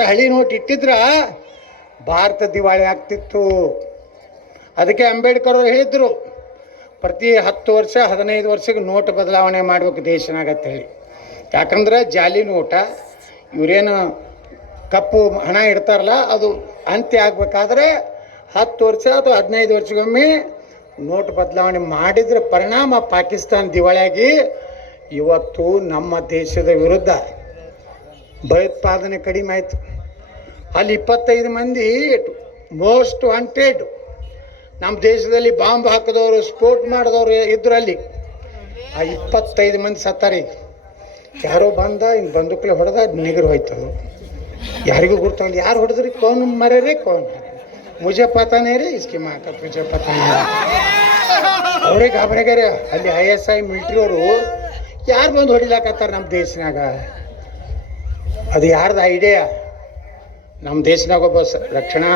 ಹಳಿ ನೋಟ್ ಇಟ್ಟಿದ್ರ ಭಾರತ ದಿವಾಳಿ ಆಗ್ತಿತ್ತು. ಅದಕ್ಕೆ ಅಂಬೇಡ್ಕರ್ ಅವರು ಹೇಳಿದ್ರು, ಪ್ರತಿ 10 ವರ್ಷ 15 ವರ್ಷಕ್ಕೆ ನೋಟ್ ಬದಲಾವಣೆ ಮಾಡ್ಬೇಕು ದೇಶನಾಗತ್ತೆ ಹೇಳಿ. ಯಾಕಂದ್ರೆ ಜಾಲಿ ನೋಟ, ಇವರೇನು ಕಪ್ಪು ಹಣ ಇಡ್ತಾರಲ್ಲ ಅದು ಅಂತ್ಯ ಆಗ್ಬೇಕಾದ್ರೆ 10 ವರ್ಷ ಅಥವಾ 15 ವರ್ಷಕ್ಕೊಮ್ಮೆ ನೋಟ್ ಬದಲಾವಣೆ ಮಾಡಿದ್ರೆ ಪರಿಣಾಮ ಪಾಕಿಸ್ತಾನ ದಿವಾಳಿಯಾಗಿ ಇವತ್ತು ನಮ್ಮ ದೇಶದ ವಿರುದ್ಧ ಭಯೋತ್ಪಾದನೆ ಕಡಿಮೆ ಆಯಿತು. ಅಲ್ಲಿ 25 ಮಂದಿ ಮೋಸ್ಟ್ ವಾಂಟೆಡ್ ನಮ್ಮ ದೇಶದಲ್ಲಿ ಬಾಂಬ್ ಹಾಕಿದವರು, ಸ್ಫೋಟ್ ಮಾಡಿದವರು ಇದ್ರು. ಅಲ್ಲಿ ಆ 25 ಮಂದಿ ಸತ್ತಾರೆ. ಯಾರೋ ಬಂದ ಹಿಂಗೆ ಬಂದೂಕಲೆ ಹೊಡೆದ ನಿಗರು ಹೋಯ್ತದು. ಯಾರಿಗೂ ಗೊತ್ತಾಗಲಿ ಯಾರು ಹೊಡೆದ್ರಿ, ಕೌನ್ ಮರ್ಯಾರೆ ಕೌನ್ ಮುಜೆ ಪತಾನೇ ರೀ ಇಸ್ಕಿ ಮಾಕ ಮುಜೆ ಪತಾನೇ. ಅವರೇ ಗಾಬರಿಗಾರ. ಅಲ್ಲಿ ISI ಮಿಲಿಟ್ರಿ ಅವರು ಯಾರು ಬಂದು ಹೊಡಿಲಾಕತ್ತಾರ ನಮ್ಮ ದೇಶನಾಗ. ಅದು ಯಾರ್ದು ಐಡಿಯಾ? ನಮ್ಮ ದೇಶನಾಗ ಒಬ್ಬ ರಕ್ಷಣಾ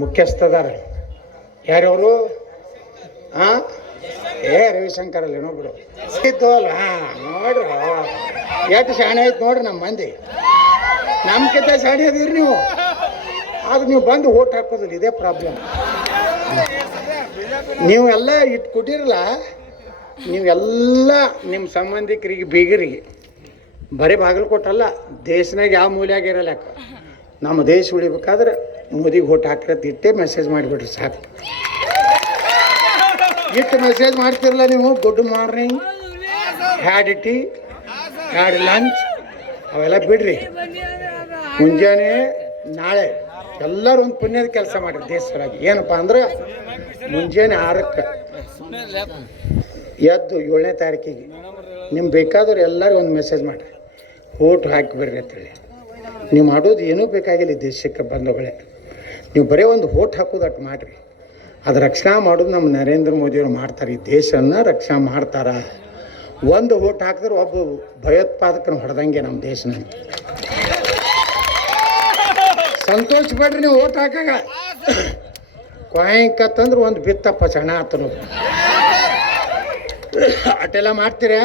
ಮುಖ್ಯಸ್ಥದಾರ. ಯಾರವರು? ಹಾಂ, ರವಿಶಂಕರ್ ಅಲ್ಲಿ ಇನ್ನೊಬ್ರು ಇದ್ದು ಅಲ್ಲ. ನೋಡ್ರಿ ಎಷ್ಟು ಶಾಣೆ ಐತೆ ನೋಡ್ರಿ ನಮ್ಮ ಮಂದಿ. ನಮ್ಗಿಂತ ಶಾಣೆ ಅದೀರಿ ನೀವು. ಆದ್ರೆ ನೀವು ಬಂದು ಓಟ್ ಹಾಕೋದಿಲ್ಲ, ಇದೇ ಪ್ರಾಬ್ಲಮ್. ನೀವು ಎಲ್ಲ ಇಟ್ಟು ಕೊಟ್ಟಿರಲ್ಲ, ನೀವೆಲ್ಲ ನಿಮ್ಮ ಸಂಬಂಧಿಕರಿಗೆ ಬೀಗರಿಗೆ ಬರೀ ಬಾಗಲಕೋಟಲ್ಲ, ದೇಶನಾಗ ಯಾವ ಮೂಲೆಯಾಗಿರಲ್ಲ. ಯಾಕೆ ನಮ್ಮ ದೇಶ ಉಳಿಬೇಕಾದ್ರೆ ಮೋದಿಗೆ ಓಟ್ ಹಾಕಿರತ್ತೆ ಇಟ್ಟೇ ಮೆಸೇಜ್ ಮಾಡಿಬಿಡ್ರಿ ಸಾಕು. ಇಟ್ಟು ಮೆಸೇಜ್ ಮಾಡ್ತಿರಲ್ಲ ನೀವು. Good morning, had tea, had lunch ಅವೆಲ್ಲ ಬಿಡ್ರಿ. ಮುಂಜಾನೆ ನಾಳೆ ಎಲ್ಲರೂ ಒಂದು ಪುಣ್ಯದ ಕೆಲಸ ಮಾಡಿರಿ ದೇಶವಾಗಿ. ಏನಪ್ಪ ಅಂದ್ರೆ ಮುಂಜಾನೆ 6ಕ್ಕೆ ಎದ್ದು 7ನೇ ತಾರೀಕಿಗೆ ನಿಮ್ಗೆ ಬೇಕಾದವ್ರು ಎಲ್ಲರೂ ಒಂದು ಮೆಸೇಜ್ ಮಾಡಿರಿ, ಓಟ್ ಹಾಕಿ ಬರ್ರಿ ಅಂತೇಳಿ. ನೀವು ಮಾಡೋದು ಏನೂ ಬೇಕಾಗಿಲ್ಲ ದೇಶಕ್ಕೆ ಬಂದಗಳೇ. ನೀವು ಬರೀ ಒಂದು ಓಟ್ ಹಾಕೋದು ಅಟ್ಟು ಮಾಡಿರಿ. ಅದು ರಕ್ಷಣಾ ಮಾಡೋದು ನಮ್ಮ ನರೇಂದ್ರ ಮೋದಿಯವರು ಮಾಡ್ತಾರೆ. ಈ ದೇಶನ ರಕ್ಷಣಾ ಮಾಡ್ತಾರ. ಒಂದು ಓಟ್ ಹಾಕಿದ್ರೆ ಒಬ್ಬ ಭಯೋತ್ಪಾದಕನ ಹೊಡೆದಂಗೆ ನಮ್ಮ ದೇಶನ. ಸಂತೋಷ ಪಡ್ರಿ ನೀವು ಓಟ್ ಹಾಕಾಗ. ಕೊಯ್ಕತ್ತಂದ್ರೆ ಒಂದು ಬಿತ್ತಪ್ಪ ಸಣ್ಣ ಆತನೋದು ಅಟೆಲ್ಲ ಮಾಡ್ತೀರಾ?